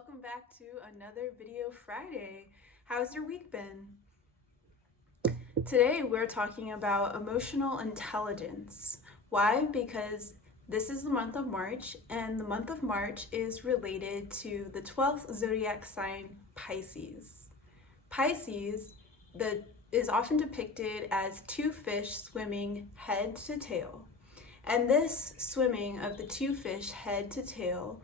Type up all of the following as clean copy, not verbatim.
welcome back to another Video Friday. How's your week been? Today we're talking about emotional intelligence. Why? Because this is the month of March, and the month of March is related to the 12th zodiac sign, Pisces. Pisces is often depicted as two fish swimming head to tail. And this swimming of the two fish head to tail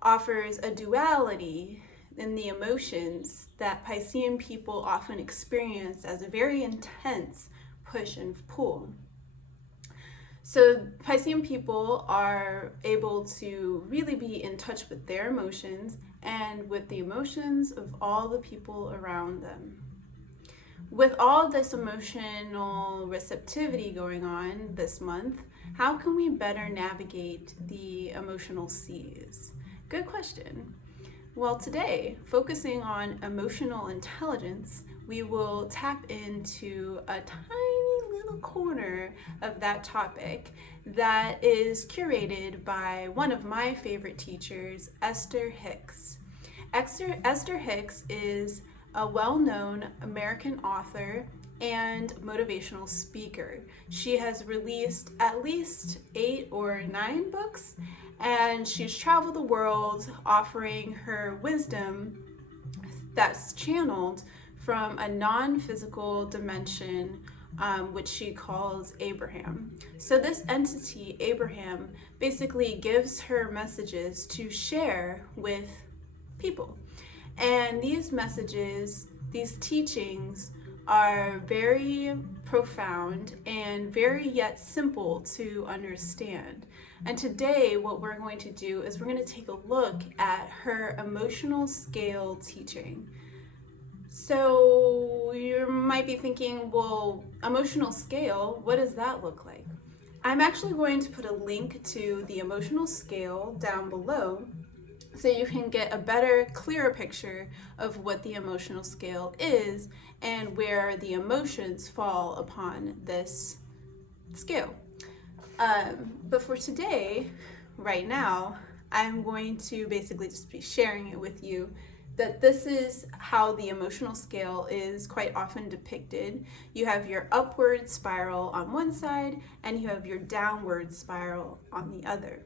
offers a duality in the emotions that Piscean people often experience as a very intense push and pull. So Piscean people are able to really be in touch with their emotions and with the emotions of all the people around them. With all this emotional receptivity going on this month, how can we better navigate the emotional seas? Good question. Well, today, focusing on emotional intelligence, we will tap into a tiny little corner of that topic that is curated by one of my favorite teachers, Esther Hicks. Esther Hicks is a well-known American author and motivational speaker. She has released at least 8 or 9 books, and she's traveled the world offering her wisdom that's channeled from a non-physical dimension, which she calls Abraham. So this entity, Abraham, basically gives her messages to share with people. And these messages, these teachings, are very profound and very yet simple to understand. And today what we're going to do is we're going to take a look at her emotional scale teaching. So you might be thinking, well, emotional scale, what does that look like? I'm actually going to put a link to the emotional scale down below so you can get a better, clearer picture of what the emotional scale is and where the emotions fall upon this scale. But for today, right now, I'm going to basically just be sharing it with you that this is how the emotional scale is quite often depicted. You have your upward spiral on one side and you have your downward spiral on the other.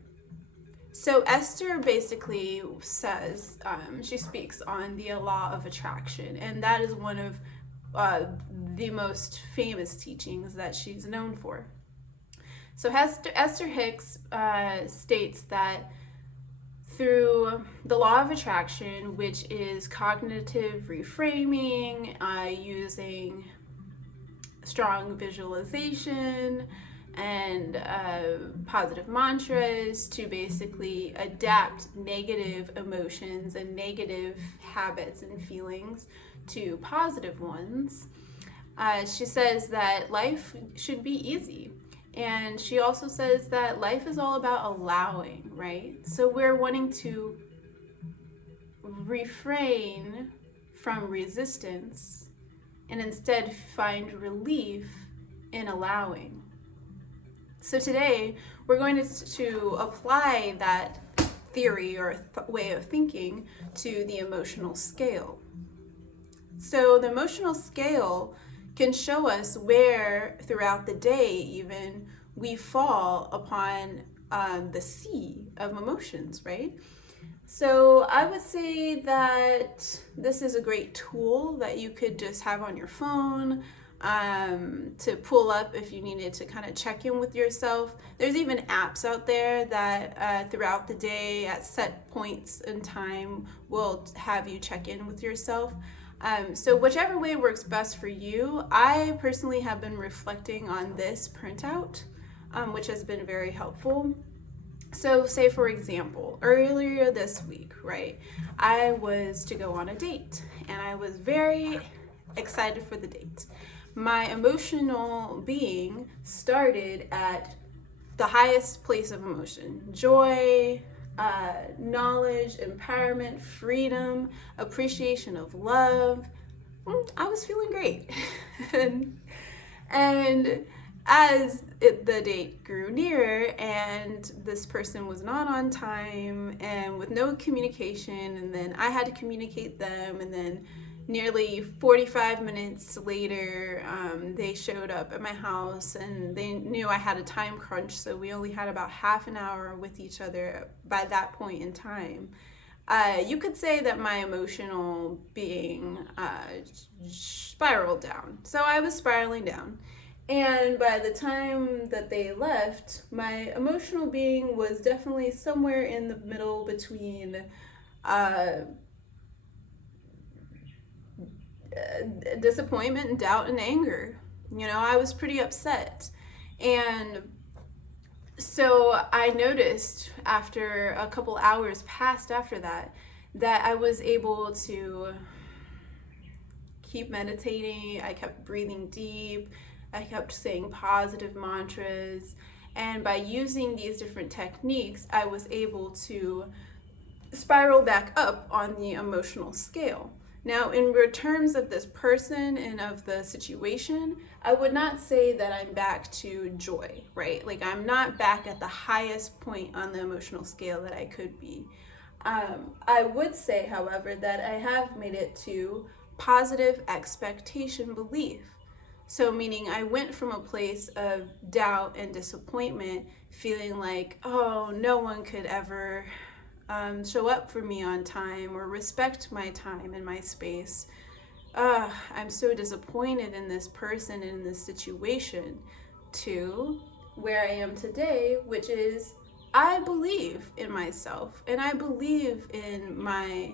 So Esther basically says, she speaks on the law of attraction, and that is one of the most famous teachings that she's known for. So Esther Hicks states that through the law of attraction, which is cognitive reframing, using strong visualization, and positive mantras to basically adapt negative emotions and negative habits and feelings to positive ones. She says that life should be easy. And she also says that life is all about allowing, right? So we're wanting to refrain from resistance and instead find relief in allowing. So today, we're going to apply that theory or way of thinking to the emotional scale. So the emotional scale can show us where throughout the day even we fall upon the sea of emotions, right? So I would say that this is a great tool that you could just have on your phone, to pull up if you needed to kind of check in with yourself. There's even apps out there that throughout the day at set points in time will have you check in with yourself. So whichever way works best for you. I personally have been reflecting on this printout, which has been very helpful. So say for example, earlier this week, right, I was to go on a date and I was very excited for the date. My emotional being started at the highest place of emotion: joy, knowledge, empowerment, freedom, appreciation of love. I was feeling great. and as the date grew nearer and this person was not on time and with no communication, and then I had to communicate them, and then nearly 45 minutes later, they showed up at my house and they knew I had a time crunch, so we only had about half an hour with each other by that point in time. You could say that my emotional being spiraled down. So I was spiraling down. And by the time that they left, my emotional being was definitely somewhere in the middle between disappointment and doubt and anger. You know, I was pretty upset. And so I noticed after a couple hours passed after that, that I was able to keep meditating. I kept breathing deep. I kept saying positive mantras. And by using these different techniques, I was able to spiral back up on the emotional scale. Now, in terms of this person and of the situation, I would not say that I'm back to joy, right? Like, I'm not back at the highest point on the emotional scale that I could be. I would say, however, that I have made it to positive expectation belief. So meaning I went from a place of doubt and disappointment, feeling like, oh, no one could ever show up for me on time or respect my time and my space. I'm so disappointed in this person and in this situation, to where I am today, which is I believe in myself and I believe in my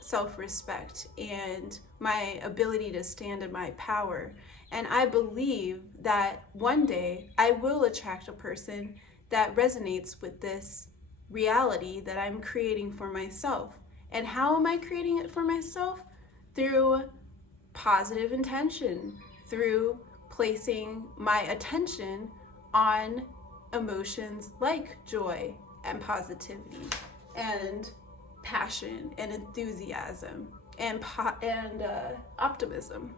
self-respect and my ability to stand in my power. And I believe that one day I will attract a person that resonates with this reality that I'm creating for myself. And how am I creating it for myself? Through positive intention, through placing my attention on emotions like joy and positivity and passion and enthusiasm and optimism.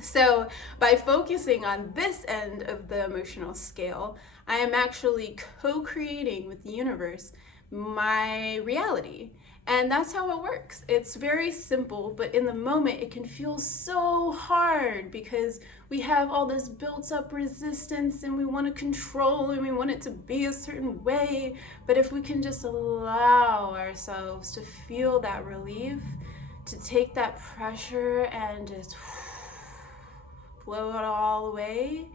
So by focusing on this end of the emotional scale, I am actually co-creating with the universe my reality. And that's how it works. It's very simple, but in the moment it can feel so hard because we have all this built up resistance and we want to control and we want it to be a certain way. But if we can just allow ourselves to feel that relief, to take that pressure and just blow it all away,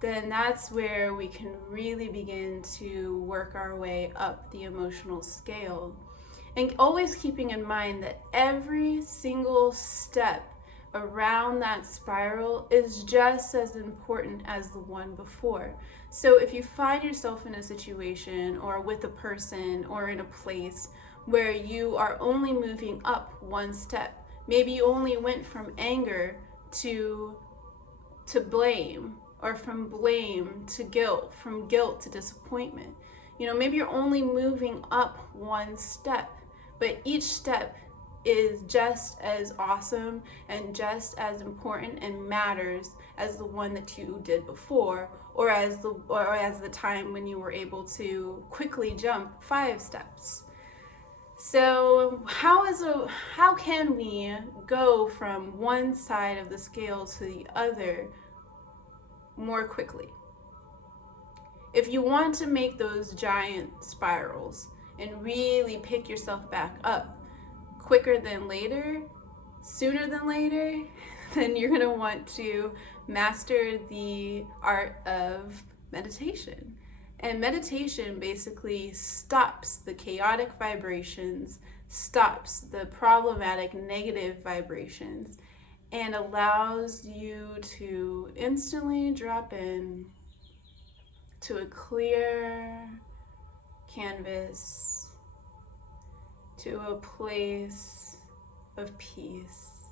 then that's where we can really begin to work our way up the emotional scale. And always keeping in mind that every single step around that spiral is just as important as the one before. So if you find yourself in a situation or with a person or in a place where you are only moving up one step, maybe you only went from anger to blame, or from blame to guilt, from guilt to disappointment. You know, maybe you're only moving up one step, but each step is just as awesome and just as important and matters as the one that you did before, or as the time when you were able to quickly jump 5 steps. So how can we go from one side of the scale to the other more quickly? If you want to make those giant spirals and really pick yourself back up quicker than later, sooner than later, then you're going to want to master the art of meditation. And meditation basically stops the chaotic vibrations, stops the problematic negative vibrations, and allows you to instantly drop in to a clear canvas, to a place of peace.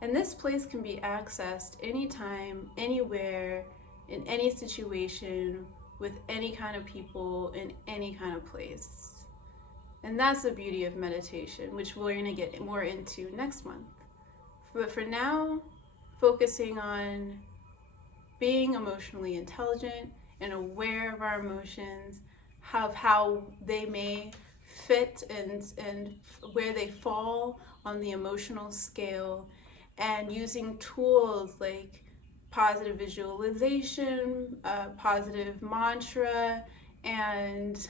And this place can be accessed anytime, anywhere, in any situation, with any kind of people, in any kind of place. And that's the beauty of meditation, which we're going to get more into next month. But for now, focusing on being emotionally intelligent and aware of our emotions, of how they may fit and where they fall on the emotional scale, and using tools like positive visualization, positive mantra, and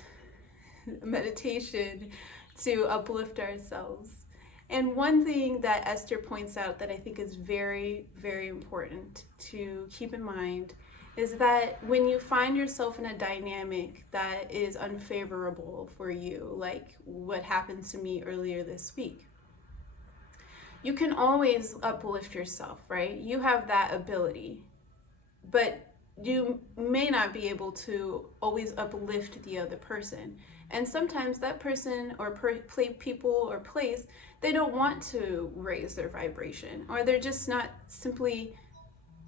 meditation to uplift ourselves. And one thing that Esther points out that I think is very, very important to keep in mind is that when you find yourself in a dynamic that is unfavorable for you, like what happened to me earlier this week, you can always uplift yourself, right? You have that ability, but you may not be able to always uplift the other person. And sometimes that person or people or place, they don't want to raise their vibration, or they're just not simply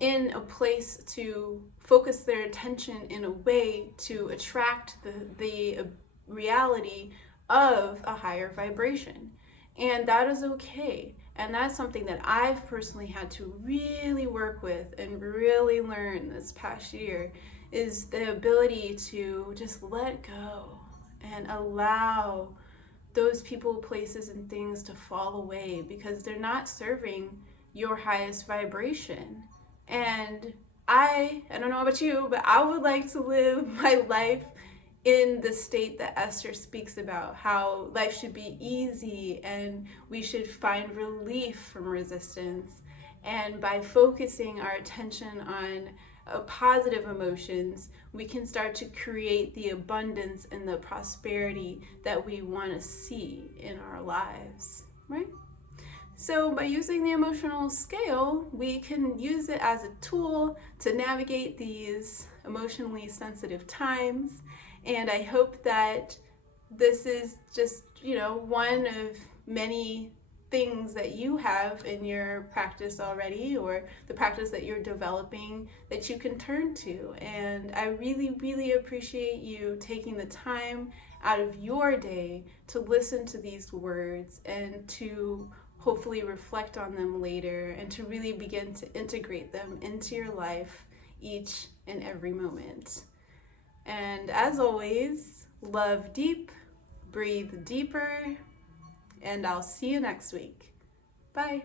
in a place to focus their attention in a way to attract the reality of a higher vibration. And that is okay. And that's something that I've personally had to really work with and really learn this past year, is the ability to just let go and allow those people, places, and things to fall away because they're not serving your highest vibration. And I don't know about you, but I would like to live my life in the state that Esther speaks about, how life should be easy and we should find relief from resistance. And by focusing our attention on positive emotions, we can start to create the abundance and the prosperity that we want to see in our lives, right? So by using the emotional scale, we can use it as a tool to navigate these emotionally sensitive times. And I hope that this is just, one of many things that you have in your practice already, or the practice that you're developing that you can turn to. And I really, really appreciate you taking the time out of your day to listen to these words and to hopefully reflect on them later and to really begin to integrate them into your life each and every moment. And as always, love deep, breathe deeper, and I'll see you next week. Bye.